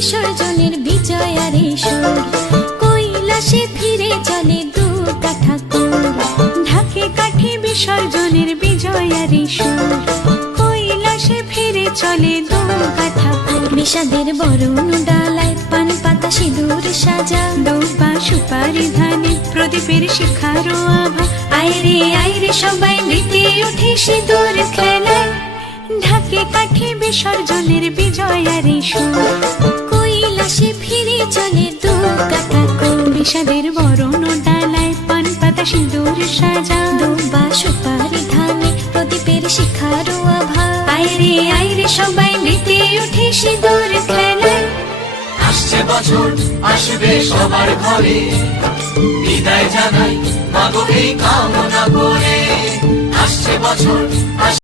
বিসর্জনের বিজয়ারে সুর, কৈলাসে ফিরে চলে দু কাঠা কুর। ঢাকে কাঠে বিসর্জনের বিজয়ারে সুর, কৈলাসে ফিরে চলে দু কাঠা কুর। বিষাদের বরণ ডালায় পান পাতা সিঁদুর সাজা, দুবা সুপারি ধানে প্রদীপের শিখারো আভা। আইরে সবাই মেতে উঠে সিঁদুর খেলায়, ঢাকে কাঠে বিসর্জনের বিজয়ারে সুর, কৈলাসে ফিরে চলে দু কাঠা কুর। বিষাদের বরণ ডালায় পান পাতা সিঁদুর সাজা, দুবা সুপারি ধানে প্রদীপের শিখারো আভা। আইরে সবাই মেতে উঠে সিঁদুর খেলায়। আসছে বছর আসবে সবার ঘরে, বিদায় জানাই মাগো এই কামনা করে। আসছে বছর